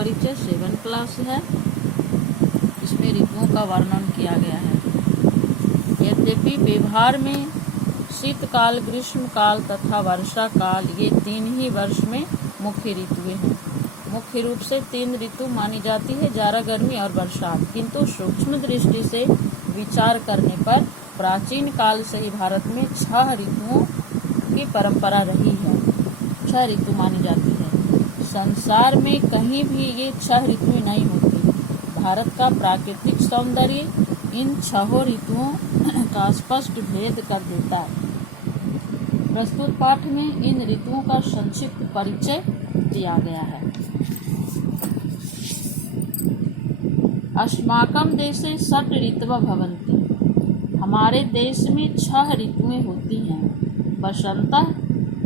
परिचय 7 क्लास है। इसमें ऋतुओं का वर्णन किया गया है। यद्यपि व्यवहार में शीतकाल, ग्रीष्म काल तथा वर्षा काल ये 3 ही वर्ष में मुख्य ऋतुएं हैं। मुख्य रूप से 3 ऋतु मानी जाती है, जाड़ा, गर्मी और बरसात। किंतु सूक्ष्म दृष्टि से विचार करने पर प्राचीन काल से ही भारत में 6 ऋतुओं की परंपरा रही है। 6 ऋतु मानी जाती है। संसार में कहीं भी ये 6 ऋतुएं नहीं होती। भारत का प्राकृतिक सौंदर्य इन 6 ऋतुओं का स्पष्ट भेद कर देता है। प्रस्तुत पाठ में इन ऋतुओं का संक्षिप्त परिचय दिया गया है। अस्माकं देशे षट् ऋतवः भवन्ति। हमारे देश में 6 ऋतुएं होती हैं। वसंतः,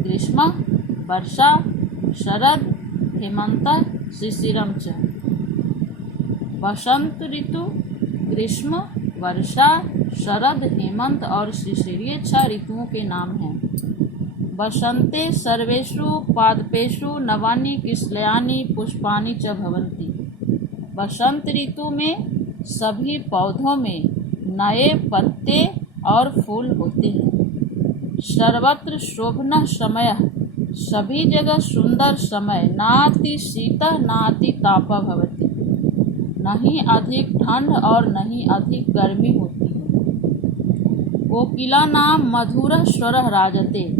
ग्रीष्मः, वर्षा, शरद, हेमन्तः, शिशिरं च। वसंत ऋतु, ग्रीष्म, वर्षा, शरद, हेमंत और शिशिर ये 6 ऋतुओं के नाम हैं। वसंते सर्वेषु पादपेषु नवानि किशलयानि पुष्पानि च भवन्ति। वसंत ऋतु में सभी पौधों में नए पत्ते और फूल होते हैं। सर्वत्र शोभनः समयः, सभी जगह सुंदर समय। नाति शीतः नाति तापः भवति। नहीं अधिक ठंड और नहीं अधिक गर्मी होती है। कोकिला नाम मधुरः स्वरः राजते।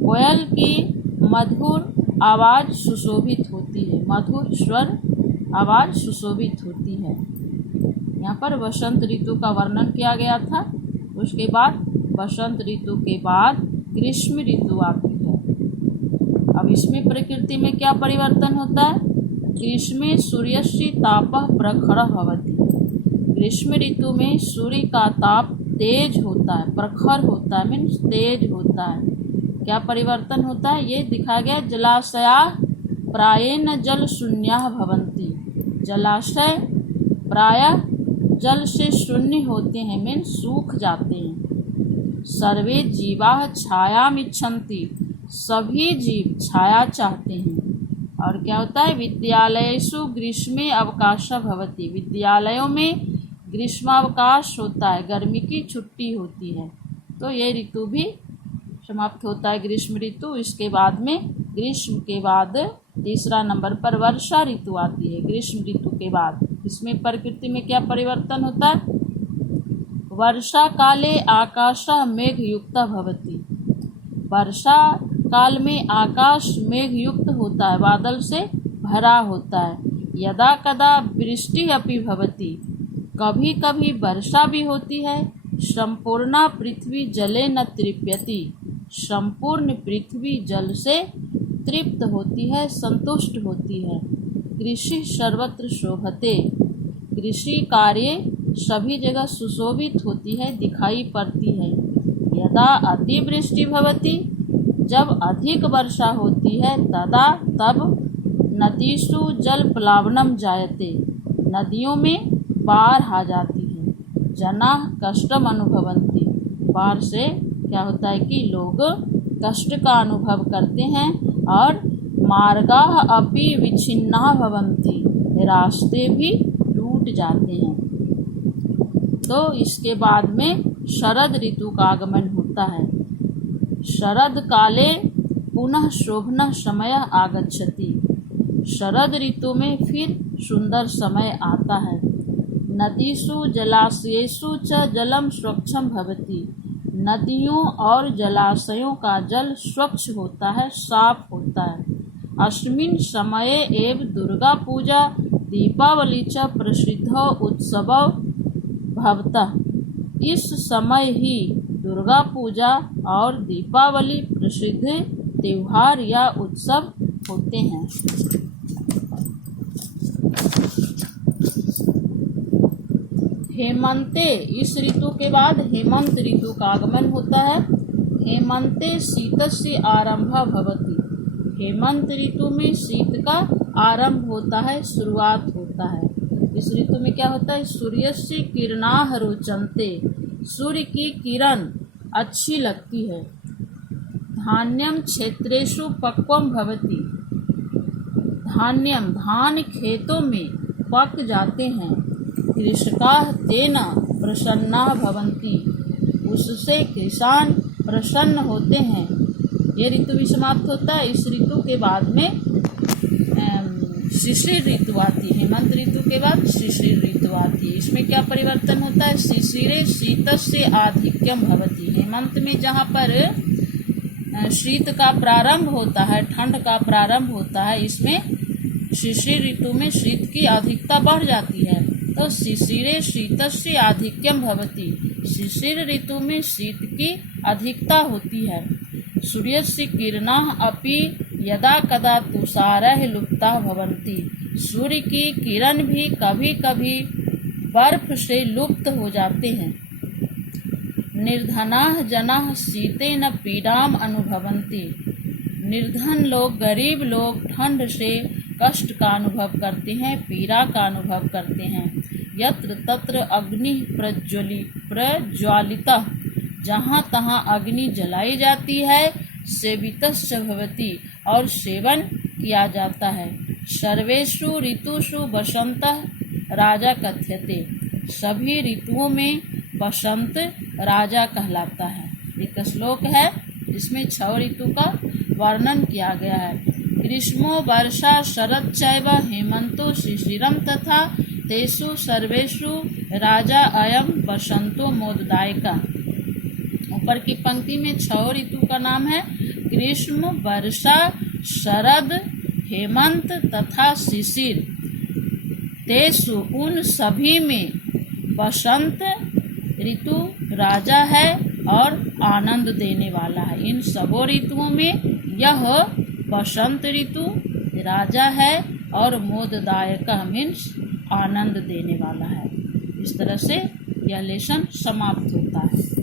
कोयल की मधुर आवाज सुशोभित होती है। मधुर स्वर आवाज सुशोभित होती है। यहाँ पर वसंत ऋतु का वर्णन किया गया था। उसके बाद वसंत ऋतु के बाद ग्रीष्म ऋतु आती है। अब इसमें प्रकृति में क्या परिवर्तन होता है? ग्रीष्मे सूर्यस्य तापः प्रखरः भवति। ग्रीष्म ऋतु में सूर्य का ताप तेज होता है, प्रखर होता है, मीन्स तेज होता है। क्या परिवर्तन होता है ये दिखाया गया। जलाशयाः प्रायेण जल शून्याः भवन्ति। जलाशय प्रायः जल से शून्य होते हैं, मीन्स सूख जाते हैं। सर्वे जीवाः छायाम् इच्छन्ति। सभी जीव छाया चाहते हैं। और क्या होता है? विद्यालयेषु ग्रीष्मे अवकाशः भवति। विद्यालयों में ग्रीष्मावकाश होता है, गर्मी की छुट्टी होती है। तो ये ऋतु भी समाप्त होता है, ग्रीष्म ऋतु। इसके बाद में ग्रीष्म के बाद तीसरा नंबर पर वर्षा ऋतु आती है। ग्रीष्म ऋतु के बाद इसमें प्रकृति में क्या परिवर्तन होता है? वर्षा काले आकाशः मेघयुक्तः भवति। वर्षा काल में आकाश मेघ युक्त होता है, बादल से भरा होता है। यदा कदा वृष्टि अपि भवति। कभी कभी वर्षा भी होती है। संपूर्णा पृथ्वी जले न तृप्यति। संपूर्ण पृथ्वी जल से तृप्त होती है, संतुष्ट होती है। कृषि सर्वत्र शोभते। कृषि कार्य सभी जगह सुशोभित होती है, दिखाई पड़ती है। यदा अतिवृष्टि भवति। जब अधिक वर्षा होती है, तदा तब नदीषु जल प्लावनम जायते। नदियों में बाढ़ आ जाती है। जनाः कष्टम अनुभवन्ति। बाढ़ से क्या होता है कि लोग कष्ट का अनुभव करते हैं। और मार्गाः अपि विच्छिन्नाः भवन्ति। रास्ते भी टूट जाते हैं। तो इसके बाद में शरद ऋतु का आगमन होता है। शरद काले पुनः शोभनः समयः आगच्छति। शरद ऋतु में फिर सुंदर समय आता है। नदीषु जलाशयेषु च जलम स्वच्छं भवति। नदियों और जलाशयों का जल स्वच्छ होता है, साफ होता है। अस्मिन् समये एव दुर्गा पूजा दीपावली च प्रसिद्धौ उत्सवौ भवतः। इस समय ही दुर्गा पूजा और दीपावली प्रसिद्ध त्योहार या उत्सव होते हैं। हेमंते, इस ऋतु के बाद हेमंत ऋतु का आगमन होता है। हेमंते शीतस्य आरंभः भवति। हेमंत ऋतु में शीत का आरंभ होता है, शुरुआत होता है। इस ऋतु में क्या होता है? सूर्यस्य किरणाः रोचन्ते। सूर्य की किरण अच्छी लगती है। धान्यम क्षेत्रेषु पक्वम भवति। धान्यम धान खेतों में पक जाते हैं। कृषकाः तेन प्रसन्ना भवन्ति, उससे किसान प्रसन्न होते हैं। ये ऋतु भी समाप्त होता है। इस ऋतु के बाद में शिशिर ऋतु आती है। हेमंत ऋतु के बाद शिशिर ऋतु आती है। इसमें क्या परिवर्तन होता है? शिशिरे शीतस्य आधिक्यम भवति। हेमंत में जहाँ पर शीत का प्रारंभ होता है, ठंड का प्रारंभ होता है, इसमें शिशिर ऋतु में शीत की अधिकता बढ़ जाती है। तो शिशिरे शीतस्य आधिक्यम भवति, शिशिर ऋतु में शीत की अधिकता होती है। सूर्यस्य किरणाः अपि यदा कदा तुषारैः लुप्ताः भवन्ति, सूर्य की किरण भी कभी कभी बर्फ से लुप्त हो जाते हैं। निर्धनाः जनाः शीतेन पीड़ाम अनुभवन्ति, निर्धन लोग, गरीब लोग ठंड से कष्ट का अनुभव करते हैं, पीड़ा का अनुभव करते हैं। यत्र तत्र अग्नि प्रज्वालितः, जहाँ तहाँ अग्नि जलाई जाती है। सेवितश्च भवति, और सेवन किया जाता है। सर्वेषु ऋतुषु वसंतः राजा कथ्यते, सभी ऋतुओं में वसंत राजा कहलाता है। एक श्लोक है जिसमें 6 ऋतु का वर्णन किया गया है। ग्रीष्मो वर्षा शरद चैव हेमंतो शिशिरम तथा तेषु सर्वेषु राजा अयम वसंतो मोददायका। ऊपर की पंक्ति में 6 ऋतु का नाम है ग्रीष्म, वर्षा, शरद, हेमंत तथा शिशिर। तेषु, उन सभी में वसंत ऋतु राजा है और आनंद देने वाला है। इन सबों ऋतुओं में यह वसंत ऋतु राजा है और मोददायक मीन्स आनंद देने वाला है। इस तरह से यह लेसन समाप्त होता है।